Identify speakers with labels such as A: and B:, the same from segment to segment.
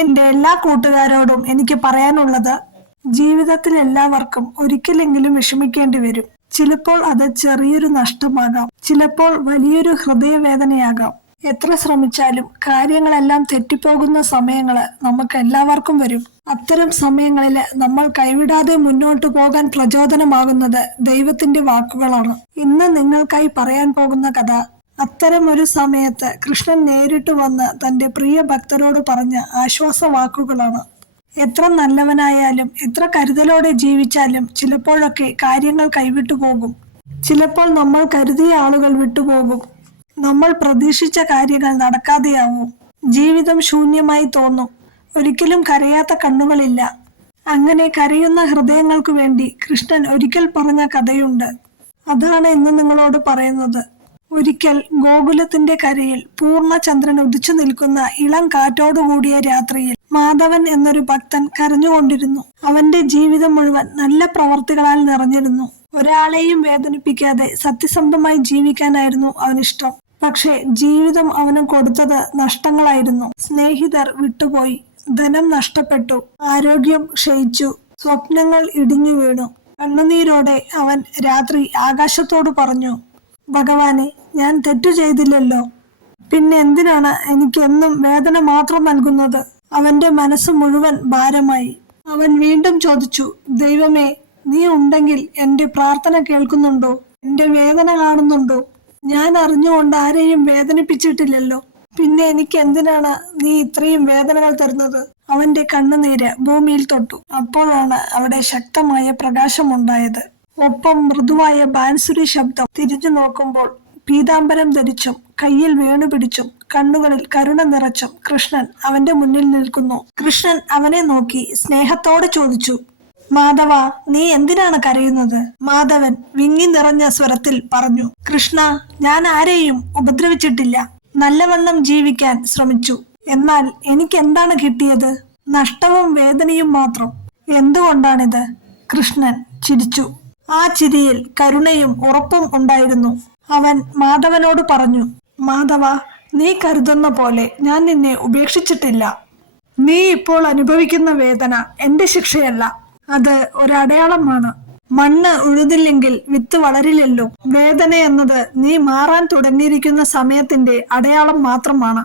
A: എന്റെ എല്ലാ കൂട്ടുകാരോടും എനിക്ക് പറയാനുള്ളത് ജീവിതത്തിൽ എല്ലാവർക്കും ഒരിക്കലെങ്കിലും വിഷമിക്കേണ്ടി വരും. ചിലപ്പോൾ അത് ചെറിയൊരു നഷ്ടമാകാം. ചിലപ്പോൾ വലിയൊരു ഹൃദയവേദനയാകാം. എത്ര ശ്രമിച്ചാലും കാര്യങ്ങളെല്ലാം തെറ്റിപ്പോകുന്ന സമയങ്ങൾ നമുക്ക് എല്ലാവർക്കും വരും. അത്തരം സമയങ്ങളിൽ നമ്മൾ കൈവിടാതെ മുന്നോട്ടു പോകാൻ പ്രചോദനമാകുന്നത് ദൈവത്തിന്റെ വാക്കുകളാണ്. ഇന്ന് നിങ്ങൾക്കായി പറയാൻ പോകുന്ന കഥ അത്തരം ഒരു സമയത്ത് കൃഷ്ണൻ നേരിട്ട് വന്ന് തന്റെ പ്രിയ ഭക്തരോട് പറഞ്ഞ ആശ്വാസ വാക്കുകളാണ് എത്ര നല്ലവനായാലും എത്ര കരുതലോടെ ജീവിച്ചാലും ചിലപ്പോഴൊക്കെ കാര്യങ്ങൾ കൈവിട്ടു പോകും. ചിലപ്പോൾ നമ്മൾ കരുതിയ ആളുകൾ വിട്ടുപോകും നമ്മൾ പ്രതീക്ഷിച്ച കാര്യങ്ങൾ നടക്കാതെയാവും. ജീവിതം ശൂന്യമായി തോന്നും. ഒരിക്കലും കരയാത്ത കണ്ണുകളില്ല. അങ്ങനെ കരയുന്ന ഹൃദയങ്ങൾക്കു വേണ്ടി കൃഷ്ണൻ ഒരിക്കൽ പറഞ്ഞ കഥയുണ്ട്. അതാണ് ഇന്ന് നിങ്ങളോട് പറയുന്നത്. ഒരിക്കൽ ഗോകുലത്തിന്റെ കരയിൽ പൂർണചന്ദ്രൻ ഉദിച്ചു നിൽക്കുന്ന ഇളം കാറ്റോടുകൂടിയ രാത്രിയിൽ മാധവൻ എന്നൊരു ഭക്തൻ കരഞ്ഞുകൊണ്ടിരുന്നു. അവന്റെ ജീവിതം മുഴുവൻ നല്ല പ്രവർത്തികളാൽ നിറഞ്ഞിരുന്നു. ഒരാളെയും വേദനിപ്പിക്കാതെ സത്യസന്ധമായി ജീവിക്കാനായിരുന്നു അവനിഷ്ടം. പക്ഷേ ജീവിതം അവന് കൊടുത്തത് നഷ്ടങ്ങളായിരുന്നു. സ്നേഹിതർ വിട്ടുപോയി. ധനം നഷ്ടപ്പെട്ടു. ആരോഗ്യം ക്ഷയിച്ചു. സ്വപ്നങ്ങൾ ഇടിഞ്ഞു വീണു. കണ്ണുനീരോടെ അവൻ രാത്രി ആകാശത്തോട് പറഞ്ഞു ഭഗവാനെ ഞാൻ തെറ്റു ചെയ്തില്ലല്ലോ. പിന്നെ എന്തിനാണ് എനിക്കെന്നും വേദന മാത്രം നൽകുന്നത്? അവന്റെ മനസ്സ് മുഴുവൻ ഭാരമായി. അവൻ വീണ്ടും ചോദിച്ചു ദൈവമേ നീ ഉണ്ടെങ്കിൽ എന്റെ പ്രാർത്ഥന കേൾക്കുന്നുണ്ടോ? എന്റെ വേദന കാണുന്നുണ്ടോ? ഞാൻ അറിഞ്ഞുകൊണ്ട് ആരെയും വേദനിപ്പിച്ചിട്ടില്ലല്ലോ. പിന്നെ എനിക്ക് എന്തിനാണ് നീ ഇത്രയും വേദനകൾ തരുന്നത്? അവന്റെ കണ്ണുനീര് ഭൂമിയിൽ തൊട്ടു. അപ്പോഴാണ് അവിടെ ശക്തമായ പ്രകാശമുണ്ടായത്. ഒപ്പം മൃദുവായ ബാൻസുരി ശബ്ദം തിരിഞ്ഞു നോക്കുമ്പോൾ പീതാംബരം ധരിച്ചും കയ്യിൽ വേണുപിടിച്ചും കണ്ണുകളിൽ കരുണ നിറച്ചും കൃഷ്ണൻ അവന്റെ മുന്നിൽ നിൽക്കുന്നു. കൃഷ്ണൻ അവനെ നോക്കി സ്നേഹത്തോടെ ചോദിച്ചു മാധവ നീ എന്തിനാണ് കരയുന്നത്? മാധവൻ വിങ്ങി നിറഞ്ഞ സ്വരത്തിൽ പറഞ്ഞു കൃഷ്ണ ഞാൻ ആരെയും ഉപദ്രവിച്ചിട്ടില്ല. നല്ലവണ്ണം ജീവിക്കാൻ ശ്രമിച്ചു. എന്നാൽ എനിക്ക് എന്താണ് കിട്ടിയത്? നഷ്ടവും വേദനയും മാത്രം. എന്തുകൊണ്ടാണിത്? കൃഷ്ണൻ ചിരിച്ചു. ആ ചിരിയിൽ കരുണയും ഉറപ്പും ഉണ്ടായിരുന്നു. അവൻ മാധവനോട് പറഞ്ഞു മാധവ നീ കരുതുന്ന പോലെ ഞാൻ നിന്നെ ഉപേക്ഷിച്ചിട്ടില്ല. നീ ഇപ്പോൾ അനുഭവിക്കുന്ന വേദന എന്റെ ശിക്ഷയല്ല. അത് ഒരടയാളമാണ്. മണ്ണ് ഉഴുതില്ലെങ്കിൽ വിത്ത് വളരില്ലല്ലോ. വേദന എന്നത് നീ മാറാൻ തുടങ്ങിയിരിക്കുന്ന സമയത്തിന്റെ അടയാളം മാത്രമാണ്.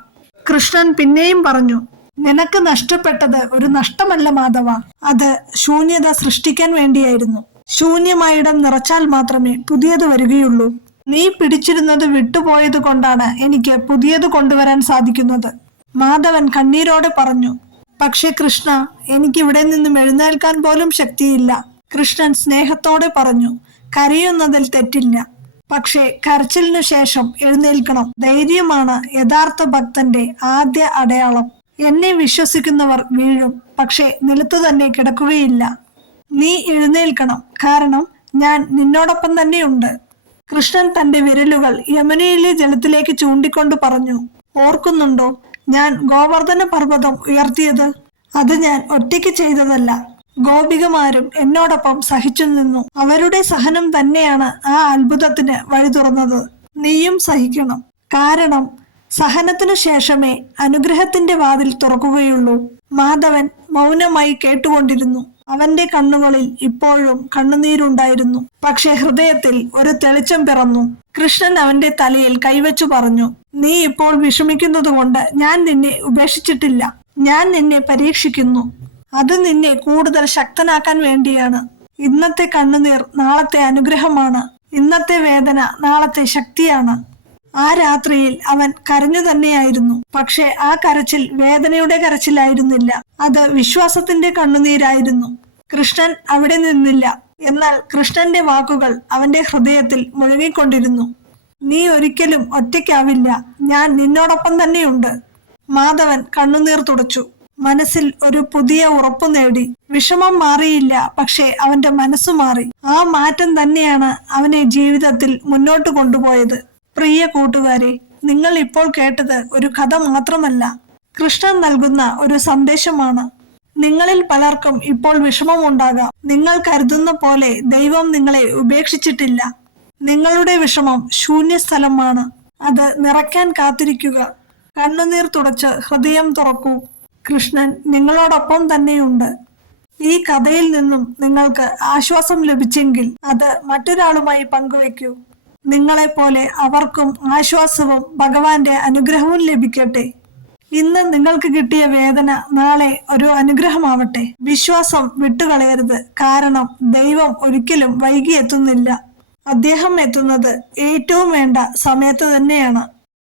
A: കൃഷ്ണൻ പിന്നെയും പറഞ്ഞു നിനക്ക് നഷ്ടപ്പെട്ടത് ഒരു നഷ്ടമല്ല മാധവ. അത് ശൂന്യത സൃഷ്ടിക്കാൻ വേണ്ടിയായിരുന്നു. ശൂന്യമായിടം നിറച്ചാൽ മാത്രമേ പുതിയത് വരികയുള്ളൂ. നീ പിടിച്ചിരുന്നത് വിട്ടുപോയത് കൊണ്ടാണ് എനിക്ക് പുതിയത് കൊണ്ടുവരാൻ സാധിക്കുന്നത്. മാധവൻ കണ്ണീരോടെ പറഞ്ഞു പക്ഷെ കൃഷ്ണ എനിക്ക് ഇവിടെ നിന്നും എഴുന്നേൽക്കാൻ പോലും ശക്തിയില്ല. കൃഷ്ണൻ സ്നേഹത്തോടെ പറഞ്ഞു കരയുന്നതിൽ തെറ്റില്ല. പക്ഷേ കരച്ചിലിനു ശേഷം എഴുന്നേൽക്കണം. ധൈര്യമാണ് യഥാർത്ഥ ഭക്തന്റെ ആദ്യ അടയാളം. എന്നെ വിശ്വസിക്കുന്നവർ വീഴും പക്ഷേ നിലത്തു തന്നെ കിടക്കുകയില്ല. നീ എഴുന്നേൽക്കണം. കാരണം ഞാൻ നിന്നോടൊപ്പം തന്നെയുണ്ട്. കൃഷ്ണൻ തന്റെ വിരലുകൾ യമുനയിലെ ജലത്തിലേക്ക് ചൂണ്ടിക്കൊണ്ട് പറഞ്ഞു ഓർക്കുന്നുണ്ടോ ഞാൻ ഗോവർദ്ധന പർവതം ഉയർത്തിയത്? അത് ഞാൻ ഒറ്റയ്ക്ക് ചെയ്തതല്ല. ഗോപികമാരും എന്നോടൊപ്പം സഹിച്ചു നിന്നു. അവരുടെ സഹനം തന്നെയാണ് ആ അത്ഭുതത്തിന് വഴി തുറന്നത്. നീയും സഹിക്കണം. കാരണം സഹനത്തിനു ശേഷമേ അനുഗ്രഹത്തിന്റെ വാതിൽ തുറക്കുകയുള്ളൂ. മാധവൻ മൗനമായി കേട്ടുകൊണ്ടിരുന്നു. അവന്റെ കണ്ണുകളിൽ ഇപ്പോഴും കണ്ണുനീരുണ്ടായിരുന്നു. പക്ഷെ ഹൃദയത്തിൽ ഒരു തെളിച്ചം പിറന്നു. കൃഷ്ണൻ അവന്റെ തലയിൽ കൈവച്ചു പറഞ്ഞു നീ ഇപ്പോൾ വിഷമിക്കുന്നത് കൊണ്ട് ഞാൻ നിന്നെ ഉപേക്ഷിച്ചിട്ടില്ല. ഞാൻ നിന്നെ പരീക്ഷിക്കുന്നു. അത് നിന്നെ കൂടുതൽ ശക്തനാക്കാൻ വേണ്ടിയാണ്. ഇന്നത്തെ കണ്ണുനീർ നാളത്തെ അനുഗ്രഹമാണ്. ഇന്നത്തെ വേദന നാളത്തെ ശക്തിയാണ്. ആ രാത്രിയിൽ അവൻ കരഞ്ഞു തന്നെയായിരുന്നു പക്ഷെ ആ കരച്ചിൽ വേദനയുടെ കരച്ചിലായിരുന്നില്ല. അത് വിശ്വാസത്തിന്റെ കണ്ണുനീരായിരുന്നു. കൃഷ്ണൻ അവിടെ നിന്നില്ല. എന്നാൽ കൃഷ്ണന്റെ വാക്കുകൾ അവന്റെ ഹൃദയത്തിൽ മുഴങ്ങിക്കൊണ്ടിരുന്നു. നീ ഒരിക്കലും ഒറ്റയ്ക്കാവില്ല. ഞാൻ നിന്നോടൊപ്പം തന്നെയുണ്ട്. മാധവൻ കണ്ണുനീർ തുടച്ചു. മനസ്സിൽ ഒരു പുതിയ ഉറപ്പു നേടി. വിഷമം മാറിയില്ല പക്ഷേ അവന്റെ മനസ്സു മാറി. ആ മാറ്റം തന്നെയാണ് അവനെ ജീവിതത്തിൽ മുന്നോട്ട് കൊണ്ടുപോയത്. പ്രിയ കൂട്ടുകാരെ നിങ്ങൾ ഇപ്പോൾ കേട്ടത് ഒരു കഥ മാത്രമല്ല. കൃഷ്ണൻ നൽകുന്ന ഒരു സന്ദേശമാണ്. നിങ്ങളിൽ പലർക്കും ഇപ്പോൾ വിഷമമുണ്ടാകാം. നിങ്ങൾ കരുതുന്ന പോലെ ദൈവം നിങ്ങളെ ഉപേക്ഷിച്ചിട്ടില്ല. നിങ്ങളുടെ വിഷമം ശൂന്യ സ്ഥലമാണ് അത് നിറയ്ക്കാൻ കാത്തിരിക്കുക. കണ്ണുനീർ തുടച്ച് ഹൃദയം തുറക്കൂ. കൃഷ്ണൻ നിങ്ങളോടൊപ്പം തന്നെയുണ്ട്. ഈ കഥയിൽ നിന്നും നിങ്ങൾക്ക് ആശ്വാസം ലഭിച്ചെങ്കിൽ അത് മറ്റൊരാളുമായി പങ്കുവയ്ക്കൂ. നിങ്ങളെപ്പോലെ അവർക്കും ആശ്വാസവും ഭഗവാന്റെ അനുഗ്രഹവും ലഭിക്കട്ടെ. ഇന്ന് നിങ്ങൾക്ക് കിട്ടിയ വേദന നാളെ ഒരു അനുഗ്രഹമാവട്ടെ. വിശ്വാസം വിട്ടുകളയരുത്. കാരണം ദൈവം ഒരിക്കലും വൈകി എത്തുന്നില്ല. അദ്ദേഹം എത്തുന്നത് ഏറ്റവും വേണ്ട സമയത്ത് തന്നെയാണ്.